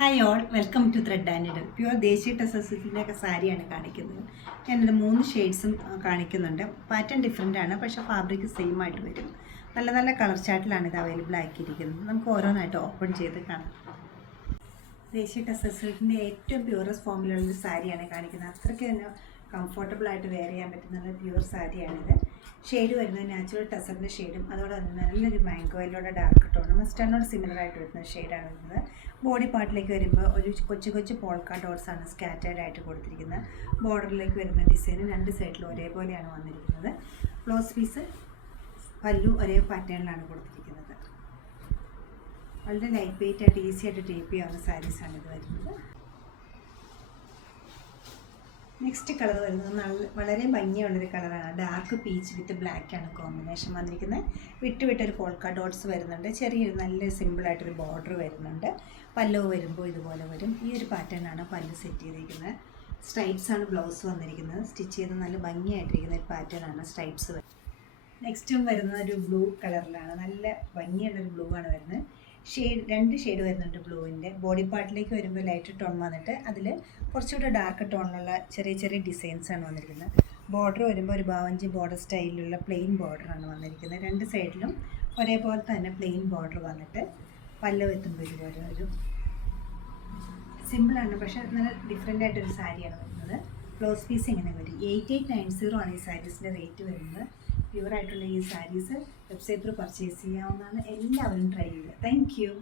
Hi all, welcome to thread and needle. Pure ദേശീയ ടെസസിൻ്റെ ഒക്കെ സാരിയാണ് കാണിക്കുന്നത്. ഞാനത് 3 ഷെയ്ഡ്സും കാണിക്കുന്നുണ്ട്. പാറ്റേൺ ഡിഫറെൻ്റ് ആണ്, പക്ഷേ ഫാബ്രിക് സെയിം ആയിട്ട് വരും. നല്ല നല്ല കളർ ചാർട്ടിലാണ് ഇത് അവൈലബിൾ ആക്കിയിരിക്കുന്നത്. നമുക്ക് ഓരോന്നായിട്ട് ഓപ്പൺ ചെയ്ത് കാണാം. ദേശീയ ടെസസിൻ്റെ ഏറ്റവും പ്യൂറസ്റ്റ് ഫോമിലുള്ളൊരു സാരിയാണ് കാണിക്കുന്നത്. അത്രയ്ക്ക് തന്നെ കംഫർട്ടബിൾ ആയിട്ട് വെയർ ചെയ്യാൻ പറ്റുന്ന നല്ല പ്യൂർ സാരിയാണിത്. ഷെയ്ഡ് വരുന്നത് നാച്ചുറൽ ടെസറിൻ്റെ ഷെയ്ഡും അതോടെ നല്ലൊരു മാംഗോയിലൂടെ ഡാർക്ക് ടോണും മസ്റ്റേർഡിനോട് സിമിലർ ആയിട്ട് വരുന്ന ഷെയ്ഡാണ് വരുന്നത്. ബോഡി പാർട്ടിലേക്ക് വരുമ്പോൾ ഒരു കൊച്ചു കൊച്ചു പോൾക്ക ഡോട്ട്സ് ആണ് സ്കാറ്റേർഡ് ആയിട്ട് കൊടുത്തിരിക്കുന്നത്. ബോർഡറിലേക്ക് വരുന്ന ഡിസൈൻ രണ്ട് സൈഡിലും ഒരേപോലെയാണ് വന്നിരിക്കുന്നത്. ബ്ലൗസ് പീസ് പല്ലു ഒരേ പാറ്റേണിലാണ് കൊടുത്തിരിക്കുന്നത്. വളരെ ലൈറ്റ് വെയിറ്റ് ആയിട്ട് ഈസി ആയിട്ട് ടേപ്പ് ചെയ്യാവുന്ന സാരീസാണ് ഇത് വരുന്നത്. നെക്സ്റ്റ് കളർ വരുന്നത് വളരെ ഭംഗിയുള്ളൊരു കളറാണ്. ഡാർക്ക് പീച്ച് വിത്ത് ബ്ലാക്കാണ് കോമ്പിനേഷൻ വന്നിരിക്കുന്നത്. വിട്ടൊരു പോൾക്ക ഡോട്ട്സ് വരുന്നുണ്ട്. ചെറിയൊരു നല്ല സിമ്പിളായിട്ടൊരു ബോർഡർ വരുന്നുണ്ട്. പല്ലു വരുമ്പോൾ ഇതുപോലെ വരും. ഈ ഒരു പാറ്റേണാണ് പല്ലു സെറ്റ് ചെയ്തിരിക്കുന്നത്. സ്ട്രൈപ്സ് ആണ് ബ്ലൗസ് വന്നിരിക്കുന്നത്. സ്റ്റിച്ച് ചെയ്ത് നല്ല ഭംഗിയായിട്ടിരിക്കുന്ന ഒരു പാറ്റേണാണ് സ്ട്രൈപ്സ് വരുന്നത്. നെക്സ്റ്റും വരുന്നത് ഒരു ബ്ലൂ കളറിലാണ്. നല്ല ഭംഗിയുള്ളൊരു ബ്ലൂ ആണ് വരുന്നത്. രണ്ട് ഷെയ്ഡ് വരുന്നുണ്ട് ബ്ലൂവിൻ്റെ. ബോഡി പാർട്ടിലേക്ക് വരുമ്പോൾ ലൈറ്റ് ടോൺ വന്നിട്ട് അതിൽ കുറച്ചുകൂടെ ഡാർക്ക് ടോണിലുള്ള ചെറിയ ചെറിയ ഡിസൈൻസാണ് വന്നിരിക്കുന്നത്. ബോർഡർ വരുമ്പോൾ ഒരു ബാവഞ്ചി ബോർഡർ സ്റ്റൈലിലുള്ള പ്ലെയിൻ ബോർഡറാണ് വന്നിരിക്കുന്നത്. രണ്ട് സൈഡിലും ഒരേപോലെ തന്നെ പ്ലെയിൻ ബോർഡർ വന്നിട്ട് പല്ലു എത്തുമ്പോൾ ഇതുപോലെ ഒരു സിമ്പിളാണ്, പക്ഷേ നല്ല ഡിഫറെൻ്റ് ആയിട്ടൊരു സാരിയാണ് വരുന്നത്. ബ്ലൗസ് പീസ് ഇങ്ങനെ വരും. 8890 ആണ് ഈ സാരീസിൻ്റെ റേറ്റ് വരുന്നത്. പ്യുവറായിട്ടുള്ള ഈ സാരീസ് വെബ്സൈറ്റിൽ പർച്ചേസ് ചെയ്യാവുന്നതാണ്. എല്ലാവരും ട്രൈ ചെയ്യുക. Thank you.